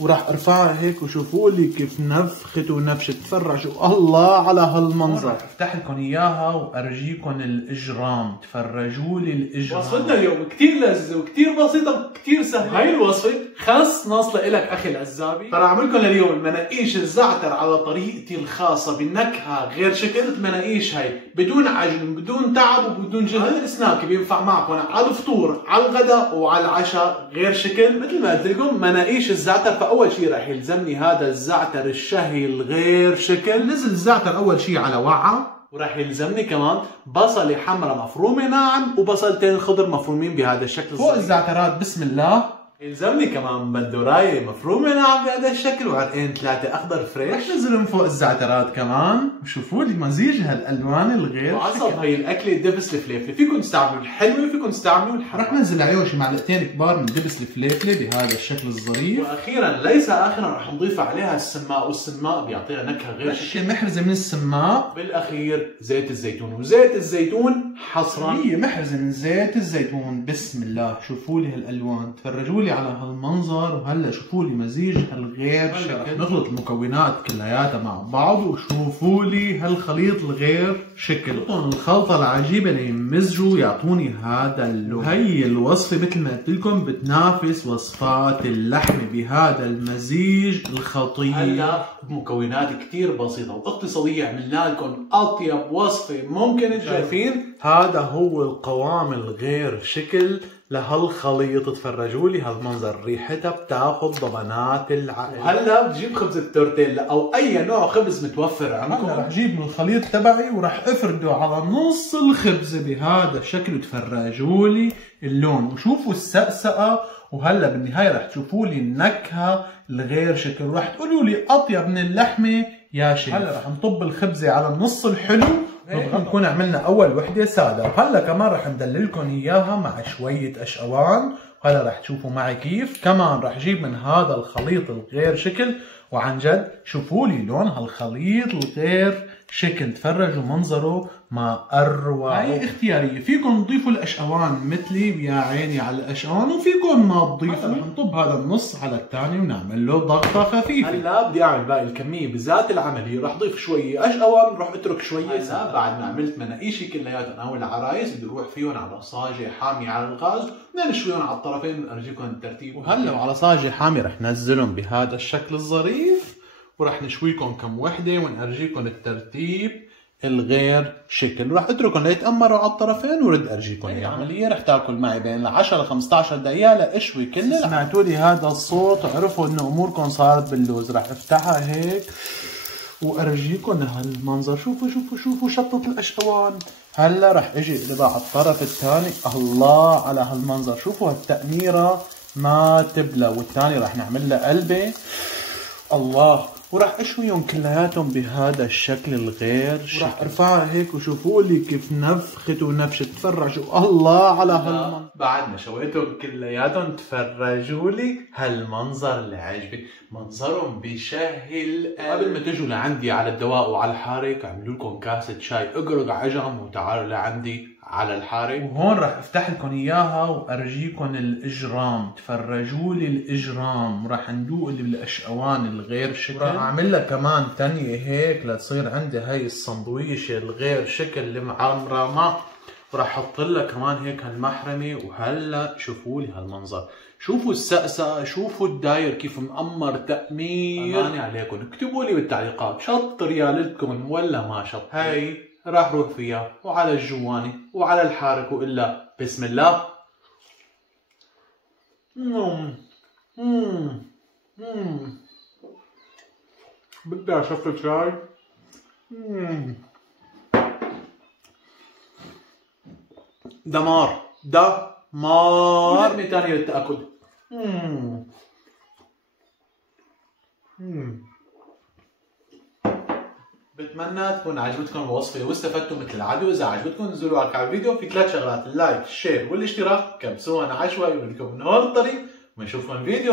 وراح ارفعها هيك وشوفوا لي كيف نفخت ونفشت. تفرجوا الله على هالمنظر. راح افتح لكم اياها وارجيكم الاجرام. تفرجوا لي الاجرام. وصفتنا اليوم كثير لذيذه وكثير بسيطه وكثير سهله. هاي الوصفه خاص ناص لك اخي العزابي. فرح اعمل لكم اليوم المناقيش الزعتر على طريقتي الخاصه بنكهه غير شكل. المناقيش هاي بدون عجن بدون تعب وبدون جهد. هذا السناك بينفع معكم على الفطور على الغداء وعلى العشاء غير شكل. مثل ما قلت لكم مناقيش الزعتر. فاول شيء راح يلزمني هذا الزعتر الشهي الغير شكل. نزل الزعتر اول شيء على وعاء. وراح يلزمني كمان بصله حمراء مفرومه ناعم وبصلتين خضر مفرومين بهذا الشكل. فوق الزعترات بسم الله. يلزمني كمان بندورايه مفرومه ناعم بهذا الشكل وعرقين 3 اخضر فريش. رح نزل من فوق الزعترات كمان. وشوفوا لي مزيج هالالوان الغير وعصب هي الاكله دبس الفليفله. فيكم تستعملوا الحلوه وفيكم تستعملوا الحمراء. رح ننزل عليه شي معلقتين كبار من دبس الفليفله بهذا الشكل الظريف. واخيرا ليس اخرا رح نضيف عليها السماق. والسماق بيعطيها نكهه غير شكل محرزه من السماق. بالاخير زيت الزيتون. وزيت الزيتون حصرا هي محرزه من زيت الزيتون. بسم الله. شوفوا لي هالالوان. تفرجوا لي على هالمنظر. وهلا شوفوا لي مزيج هالغير شكل. نخلط المكونات كلياتها مع بعض وشوفوا لي هالخليط الغير شكل. الخلطه العجيبه ليمزجوا يعطوني هذا اللون. هي الوصفه مثل ما قلت لكم بتنافس وصفات اللحمه بهذا المزيج الخطير. هلا بمكونات كثير بسيطه واقتصاديه عملنا لكم اطيب وصفه ممكن. شايفين هذا هو القوام الغير شكل لهالخليط. تفرجوا لي هالمنظر. ريحتها بتاخذ ضمانات العقل. هلا بتجيب خبز التورتيلا او اي نوع خبز متوفر عندكم. هلا رح جيب من الخليط تبعي ورح افرده على نص الخبزه بهذا الشكل. وتفرجوا لي اللون وشوفوا السقسقه. وهلا بالنهايه رح تشوفوا لي النكهه الغير شكل. ورح تقولوا لي اطيب من اللحمه يا شيخ. هلا رح نطب الخبزه على النص الحلو. نكون عملنا اول وحده ساده. وهلا كمان رح ندللكم اياها مع شويه اشقوان. وهلا رح تشوفوا معي كيف. كمان رح جيب من هذا الخليط الغير شكل. وعن جد شوفوا لي لون هالخليط الغير شكل. تفرجوا منظره ما اروع. هاي اختياريه. فيكم تضيفوا الاشقوان مثلي يا عيني على الاشقوان. وفيكم ما تضيفوا. رح نطب هذا النص على الثاني ونعمل له ضغطه خفيفه. هلا بدي اعمل باقي الكميه بذات العمليه. رح اضيف شويه اشقوان رح اترك شويه. هلا بعد ما عملت مناقيشي كلياتهم او العرايس بدي اروح فيهم على صاجه حاميه على الغاز. بدنا نشويهم على الطرفين ونرجيكم الترتيب. وهلا وعلى صاجه حاميه رح ننزلهم بهذا الشكل الظريف. ورح نشويكم كم وحده ونرجيكم الترتيب الغير شكل. ورح اتركهم ليتأمروا على الطرفين ورد ارجيكم. العمليه رح تاكل معي بين 10 ل 15 دقيقه لاشوي كل. سمعتوا لي هذا الصوت وعرفوا انه اموركم صارت باللوز. رح افتحها هيك وارجيكم هالمنظر. شوفوا شوفوا شوفوا شطة الاشقوان. هلا رح اجي اقلبها على الطرف الثاني. الله على هالمنظر. شوفوا هالتأميره ما تبلى. والثاني رح نعمل لها قلبه. الله. وراح اشويهم كلياتهم بهذا الشكل الغير شكل. وراح ارفعها هيك وشوفوا لي كيف نفخت ونفشت. تفرجوا الله على هالمنظر. بعد ما شويتهم كلياتهم تفرجوا لي هالمنظر اللي عجبي. منظرهم بشهي القلب. قبل ما تجوا لعندي على الدواء وعلى الحارق اعملوا لكم كاسه شاي اقرق عجم وتعالوا لعندي على الحارق. وهون راح افتح لكم اياها وارجيكم الاجرام. تفرجوا لي الاجرام. وراح ندوق اللي بالاشقوان الغير شكل. وراح اعمل لها كمان ثانيه هيك لتصير عندي هاي السندويشه الغير شكل المعمرمه. وراح احط لها كمان هيك هالمحرمه. وهلا شوفوا لي هالمنظر. شوفوا السقسقه. شوفوا الداير كيف مأمر تأمير. اماني عليكم اكتبوا لي بالتعليقات شط ريالتكم ولا ما شط. هاي راح روح فيها وعلى الجواني وعلى الحارق. وإلا بسم الله. بدي اشفط شاي. دمار دمار. كلمة ثانية للتأكد. بتمنى تكون عجبتكم الوصفة واستفدتوا مثل العادة. وإذا عجبتكم انزلوا على الفيديو في 3 شغلات: اللايك الشير والاشتراك. كبسوها عشوائي ولكم من هون الطريق ونشوفكم فيديو